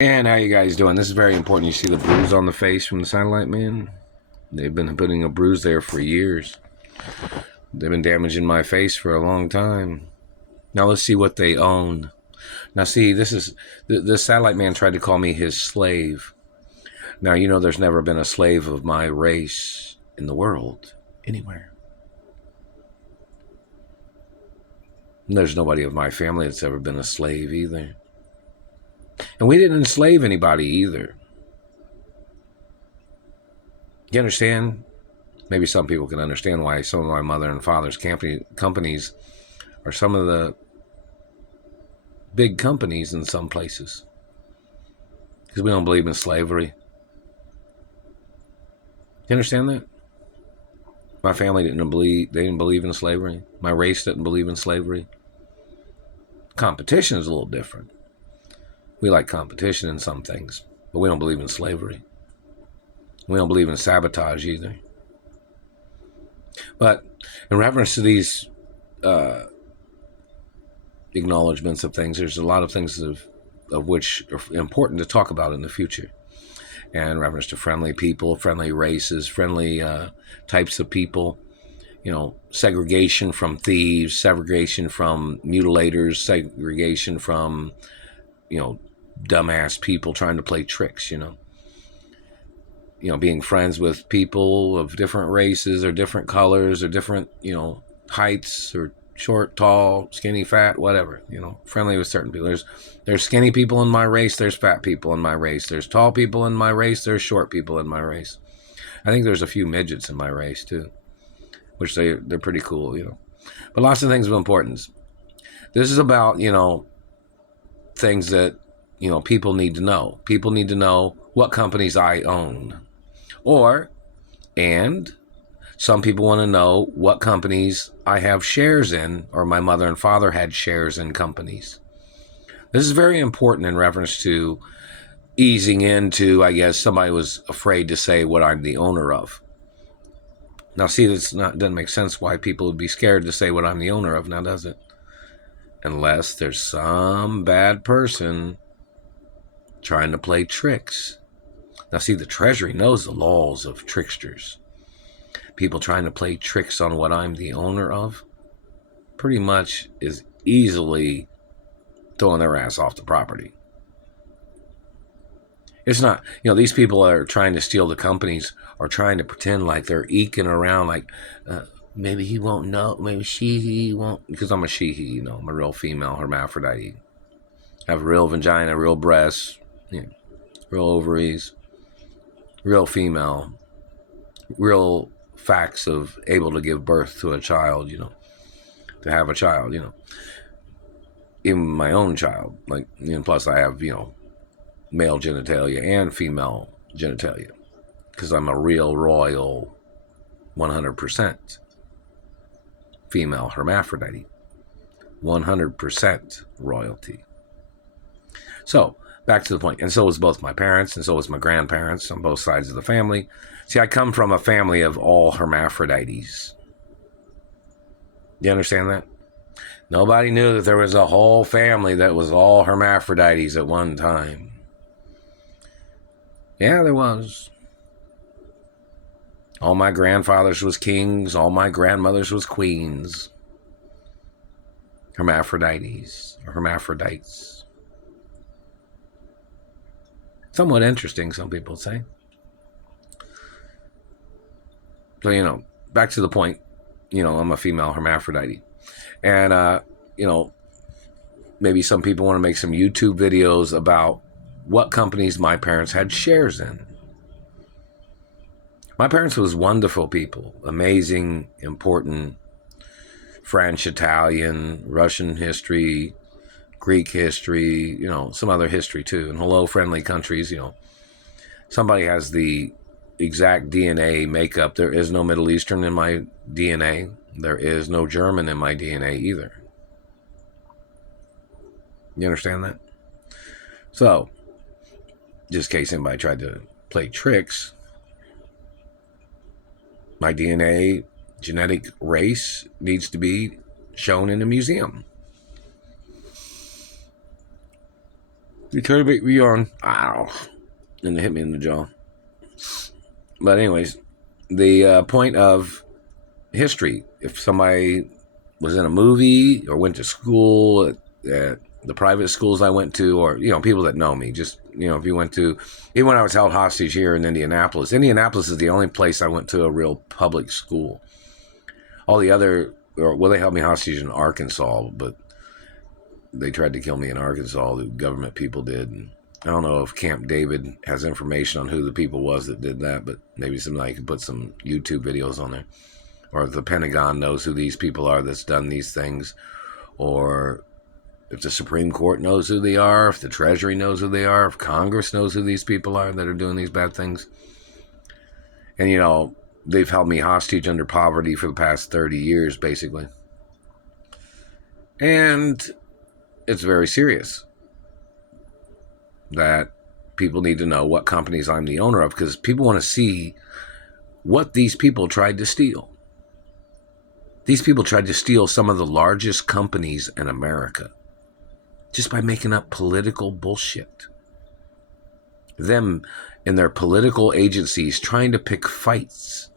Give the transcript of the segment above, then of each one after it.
And how you guys doing? This is very important. You see the bruise on the face from the satellite man? They've been putting a bruise there for years. They've been damaging my face for a long time. Now let's see what they own. Now see, this satellite man tried to call me his slave. Now you know there's never been a slave of my race in the world anywhere. And there's nobody of my family that's ever been a slave either. And we didn't enslave anybody either. You understand? Maybe some people can understand why some of my mother and father's companies are some of the big companies in some places. Because we don't believe in slavery. You understand that? My family didn't believe in slavery. My race didn't believe in slavery. Competition is a little different. We like competition in some things, but we don't believe in slavery. We don't believe in sabotage either. But in reference to these acknowledgments of things, there's a lot of things of which are important to talk about in the future. And in reference to friendly people, friendly races, friendly types of people, you know, segregation from thieves, segregation from mutilators, segregation from, you know, dumbass people trying to play tricks, you know, being friends with people of different races or different colors or different, you know, heights or short, tall, skinny, fat, whatever, you know, friendly with certain people. There's skinny people in my race. There's fat people in my race. There's tall people in my race. There's short people in my race. I think there's a few midgets in my race too, which they're pretty cool, you know, but lots of things of importance. This is about, you know, things that, you know, people need to know. People need to know what companies I own. And some people want to know what companies I have shares in, or my mother and father had shares in companies. This is very important in reference to easing into, I guess, somebody was afraid to say what I'm the owner of. Now, see, doesn't make sense why people would be scared to say what I'm the owner of now, does it? Unless there's some bad person trying to play tricks. Now, see, the Treasury knows the laws of tricksters. People trying to play tricks on what I'm the owner of pretty much is easily throwing their ass off the property. It's not, you know, these people are trying to steal the companies or trying to pretend like they're eking around like, maybe he won't know, maybe he won't, because I'm a she-he, you know, I'm a real female hermaphrodite. I have a real vagina, real breasts, you know, real ovaries, real female, real facts of able to give birth to a child, you know, to have a child, you know, even my own child, like, you know, plus I have, you know, male genitalia and female genitalia, because I'm a real royal 100% female hermaphrodite, 100% royalty. So back to the point. And so was both my parents, and so was my grandparents on both sides of the family. See, I come from a family of all hermaphrodites. You understand that? Nobody knew that there was a whole family that was all hermaphrodites at one time. Yeah, there was. All my grandfathers was kings. All my grandmothers was queens. Hermaphrodites, or hermaphrodites. Somewhat interesting, some people say. So, you know, back to the point, you know, I'm a female hermaphrodite. And, you know, maybe some people want to make some YouTube videos about what companies my parents had shares in. My parents was wonderful people, amazing, important, French, Italian, Russian history, Greek history, you know, some other history too. And hello, friendly countries, you know. Somebody has the exact DNA makeup. There is no Middle Eastern in my DNA. There is no German in my DNA either. You understand that? So, just in case anybody tried to play tricks, my DNA genetic race needs to be shown in a museum. He tried to make me yawn. Ow. And it hit me in the jaw. But anyways, the point of history, if somebody was in a movie or went to school at the private schools I went to, or, people that know me, just, if you went to, even when I was held hostage here in Indianapolis is the only place I went to a real public school. All the other, they held me hostage in Arkansas, but they tried to kill me in Arkansas, the government people did. And I don't know if Camp David has information on who the people was that did that, but maybe somebody could put some YouTube videos on there. Or if the Pentagon knows who these people are that's done these things, or if the Supreme Court knows who they are, if the Treasury knows who they are, if Congress knows who these people are that are doing these bad things. And, they've held me hostage under poverty for the past 30 years, basically. And it's very serious that people need to know what companies I'm the owner of, because people want to see what these people tried to steal. These people tried to steal some of the largest companies in America just by making up political bullshit. Them and their political agencies trying to pick fights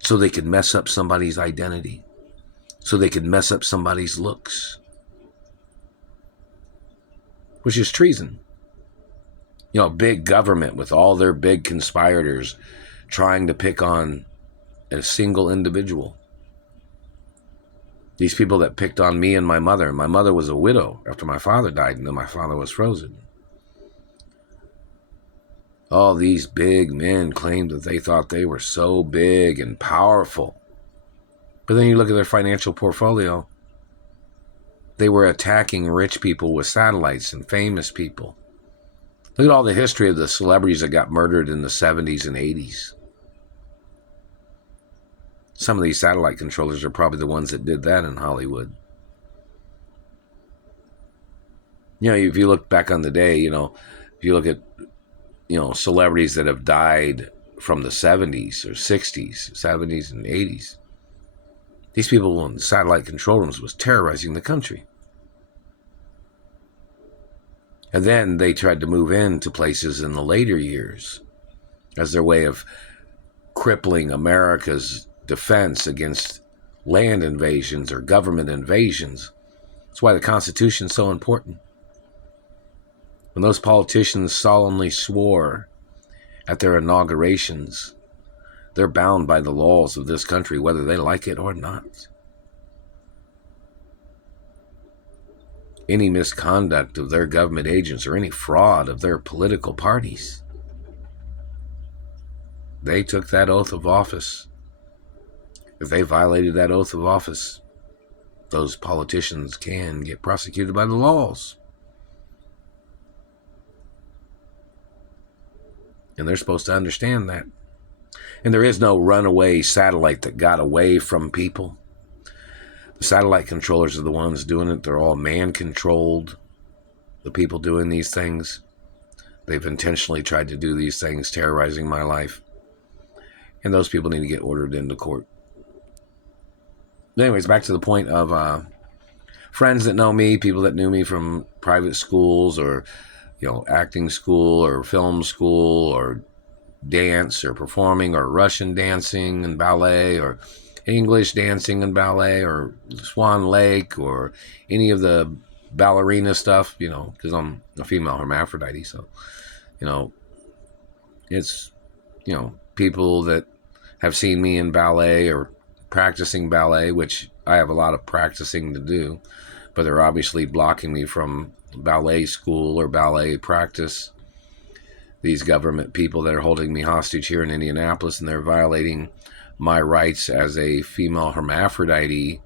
so they could mess up somebody's identity, so they could mess up somebody's looks, which is treason. Big government with all their big conspirators trying to pick on a single individual. These people that picked on me and my mother. My mother was a widow after my father died, and then my father was frozen. All these big men claimed that they thought they were so big and powerful. But then you look at their financial portfolio. They were attacking rich people with satellites and famous people. Look at all the history of the celebrities that got murdered in the 70s and 80s. Some of these satellite controllers are probably the ones that did that in Hollywood. If you look back on the day, if you look at, celebrities that have died from the 70s or 60s, 70s and 80s. These people in the satellite control rooms was terrorizing the country. And then they tried to move into places in the later years as their way of crippling America's defense against land invasions or government invasions. That's why the Constitution is so important. When those politicians solemnly swore at their inaugurations, they're bound by the laws of this country, whether they like it or not. Any misconduct of their government agents or any fraud of their political parties, they took that oath of office. If they violated that oath of office, those politicians can get prosecuted by the laws. And they're supposed to understand that. And there is no runaway satellite that got away from people. The satellite controllers are the ones doing it. They're all man-controlled. The people doing these things, they've intentionally tried to do these things, terrorizing my life. And those people need to get ordered into court. Anyways, back to the point of friends that know me, people that knew me from private schools or, acting school or film school or dance or performing or Russian dancing and ballet or English dancing and ballet or Swan Lake or any of the ballerina stuff, because I'm a female hermaphrodite. So, it's, people that have seen me in ballet or practicing ballet, which I have a lot of practicing to do, but they're obviously blocking me from ballet school or ballet practice. These government people that are holding me hostage here in Indianapolis, and they're violating my rights as a female hermaphrodite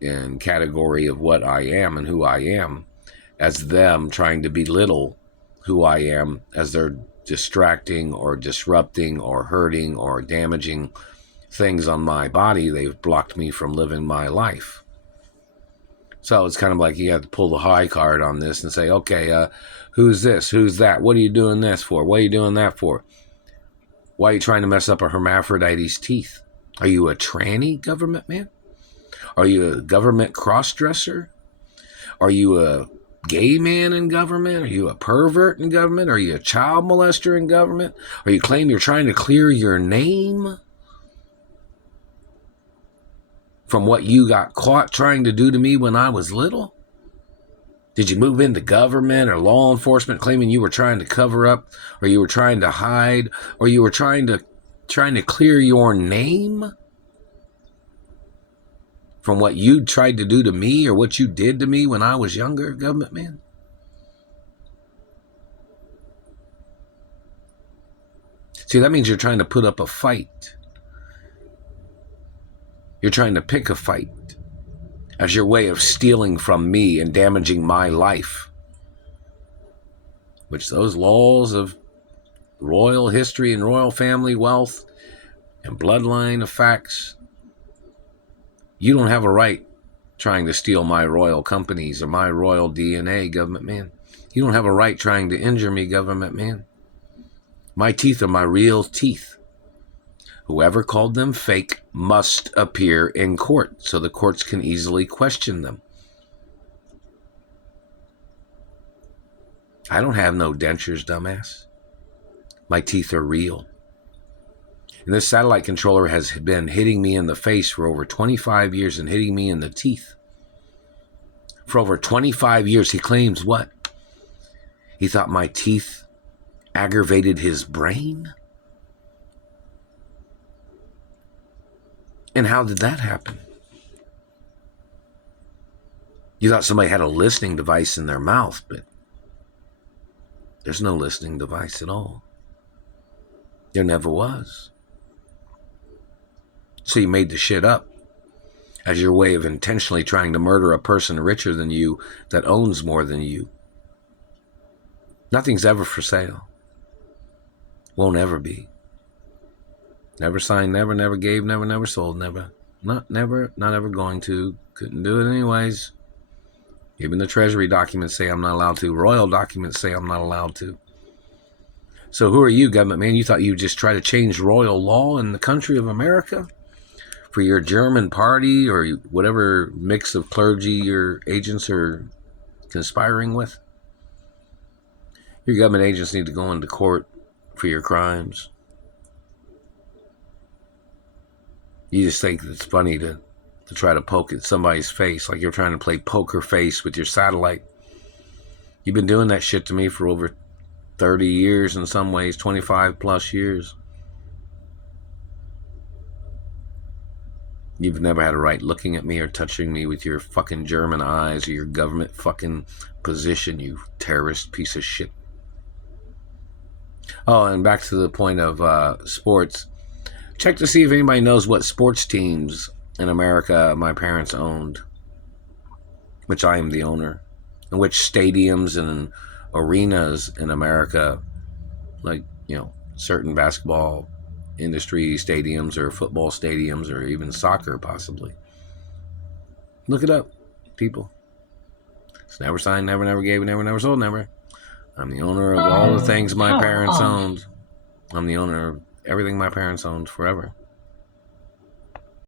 in category of what I am and who I am, as them trying to belittle who I am, as they're distracting or disrupting or hurting or damaging things on my body. They've blocked me from living my life. So it's kind of like you have to pull the high card on this and say, okay, who's this? Who's that? What are you doing this for? What are you doing that for? Why are you trying to mess up a hermaphrodite's teeth? Are you a tranny, government man? Are you a government cross-dresser? Are you a gay man in government? Are you a pervert in government? Are you a child molester in government? Or you claim you're trying to clear your name from what you got caught trying to do to me when I was little? Did you move into government or law enforcement claiming you were trying to cover up, or you were trying to hide, or you were trying to clear your name from what you tried to do to me or what you did to me when I was younger, government man? See, that means you're trying to put up a fight. You're trying to pick a fight as your way of stealing from me and damaging my life, which those laws of royal history and royal family wealth and bloodline effects, you don't have a right trying to steal my royal companies or my royal DNA, government man. You don't have a right trying to injure me, government man. My teeth are my real teeth. Whoever called them fake must appear in court so the courts can easily question them. I don't have no dentures, dumbass. My teeth are real. And this satellite controller has been hitting me in the face for over 25 years and hitting me in the teeth. For over 25 years, he claims what? He thought my teeth aggravated his brain? And how did that happen? You thought somebody had a listening device in their mouth, but there's no listening device at all. There never was. So you made the shit up as your way of intentionally trying to murder a person richer than you that owns more than you. Nothing's ever for sale. Won't ever be. Never signed, never gave, never sold, never. Not ever going to. Couldn't do it anyways. Even the Treasury documents say I'm not allowed to. Royal documents say I'm not allowed to. So who are you, government man? You thought you'd just try to change royal law in the country of America for your German party or whatever mix of clergy your agents are conspiring with? Your government agents need to go into court for your crimes. You just think it's funny to try to poke at somebody's face like you're trying to play poker face with your satellite. You've been doing that shit to me for over 30 years in some ways, 25 plus years. You've never had a right looking at me or touching me with your fucking German eyes or your government fucking position, you terrorist piece of shit. Oh, and back to the point of sports. Check to see if anybody knows what sports teams in America my parents owned, which I am the owner, and which stadiums and arenas in America, like, certain basketball industry stadiums or football stadiums or even soccer possibly. Look it up, people. It's never signed, never gave, never sold, never. I'm the owner of all the things my parents owned. I'm the owner of everything my parents owned forever.